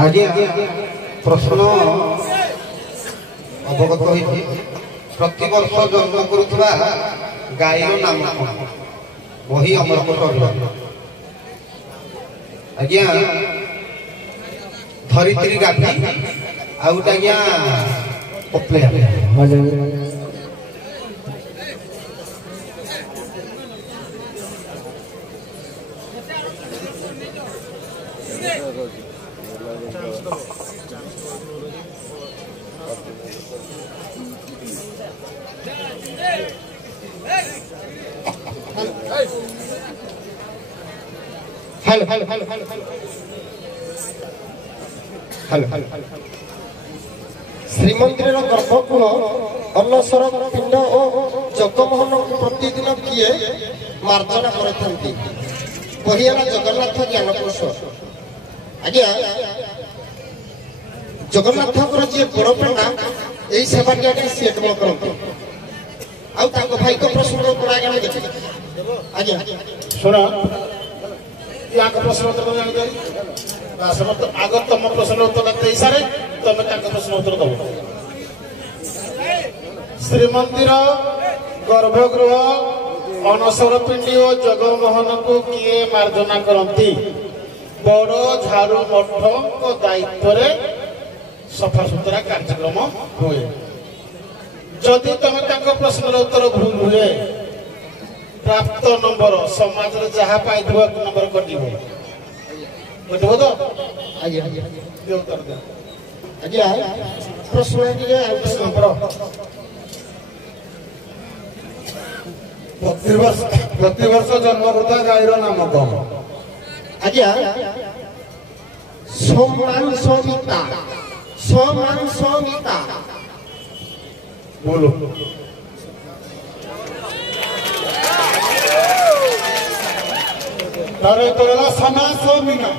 आगे प्रश्न अवगत होती प्रति वर्ष जन्म करुवा गाईर नाम कौन वही अमरकोट आज्ञा धरित्री गाधी आउटा आज्ञा पप्ले hello hello hello hello hello Shrimandir गर्भकुल अन्नस्वर पिंड और जगमोहन प्रतिदिन किए मार्जना करथंती पहिला जगन्नाथ ज्ञानकोश आज्ञा जगन्नाथ जी बड़ पेंडा यही सेवा सी केवल करते आउ भाई को प्रश्न उत्तर आगे देखिए आज्ञा सुना या प्रश्न उत्तर आग तुम प्रश्न उत्तर दे सारे तुम प्रश्न उत्तर दब श्रीमंदिर गर्भगृह अनसर पिंडी और जगमोहन को किए मार्जना करती बड़ झाड़ू मठ दायित्व सफा सुतरा कार्यक्रम हुए जदि तुम प्रश्न उत्तर भूल हुए प्राप्त नंबर समाज जहाँ पाई नंबर कटिव कटिव तो उत्तर दे आज्ञा प्रश्न प्रतिवर्ष जन्मकृत गाईर नाम कौन आज्ञा सोमांसमिता सोमांसमिता बोलो तारे तोला समास मीना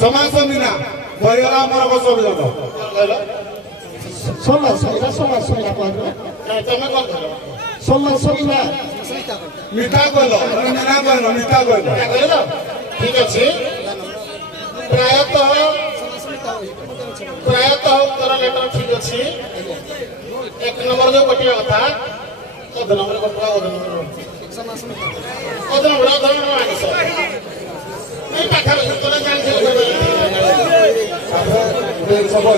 समास मीना भयला हमर को सब जानो समास मीना कोन नहीं तमे कोन समास मीना मीठा कहलो मीना कहलो मीठा कहलो ठीक अछि प्रायतः उत्तर लेटर ठीक अछि एक नंबर जो कटिया कथा ओद नंबर कटवा ओद नंबर ओद नंबर माने सर नहीं पाखा उत्तर जान से सब हो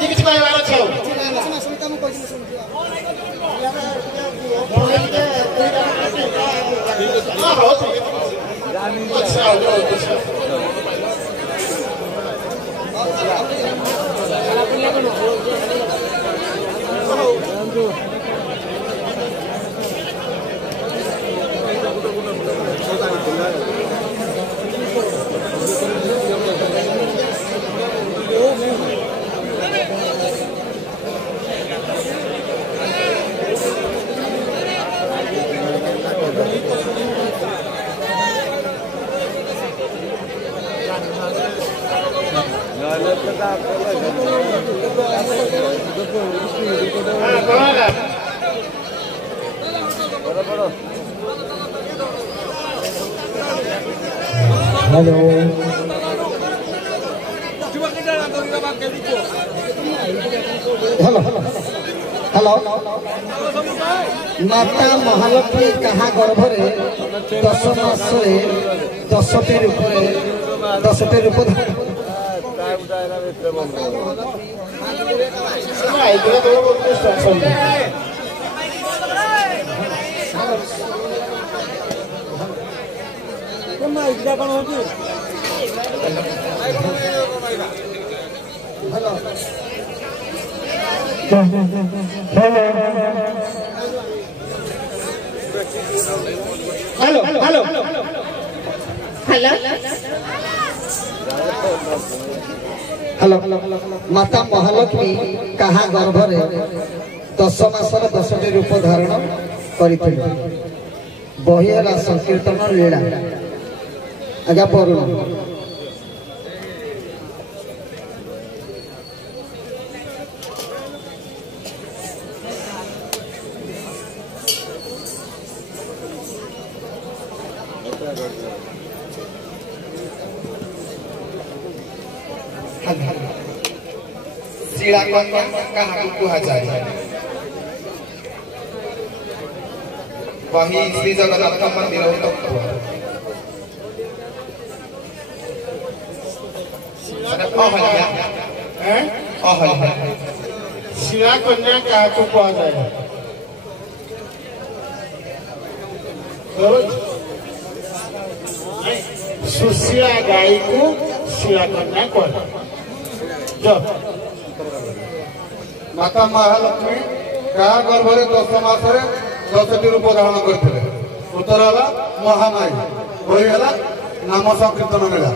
ये किछ कहबार छ अच्छा हेलो हेलो हेलो माता महालक्ष्मी कहा गर्भरे 10 मास 10टी रूप हेलो हेलो हेलो माता महालक्ष्मी कहा गर्भरे 10 मासर 10टी रूप धारण करथिले बही है संकीर्तन लीला आज्ञा पढ़ु ଶିଳା କନ୍ୟା କାହାକୁ କୁହାଯାଏ? ବହି ଶ୍ରୀ ଜଗନ୍ନାଥ ମନ୍ଦିର ତତ୍ତ୍ୱ। ଅହଲ୍ୟା ଅହଲ୍ୟା ଶିଳା କନ୍ୟା କାହାକୁ କୁହାଯାଏ? ସୁଶୀଳା ଗାଈକୁ ଶିଳା କନ୍ୟା କୁହାଯାଏ। ମାତା ମହାଲକ୍ଷ୍ମୀ କାହା ଗର୍ଭରେ 10 ମାସରେ 10ଟି ରୂପ ଧାରଣ କରିଥିଲେ? ଉତ୍ତର ହେଲା ମହାମାରୀ। ବହି ହେଲା ନାମ ସଂକୀର୍ତ୍ତନ ମେଳା।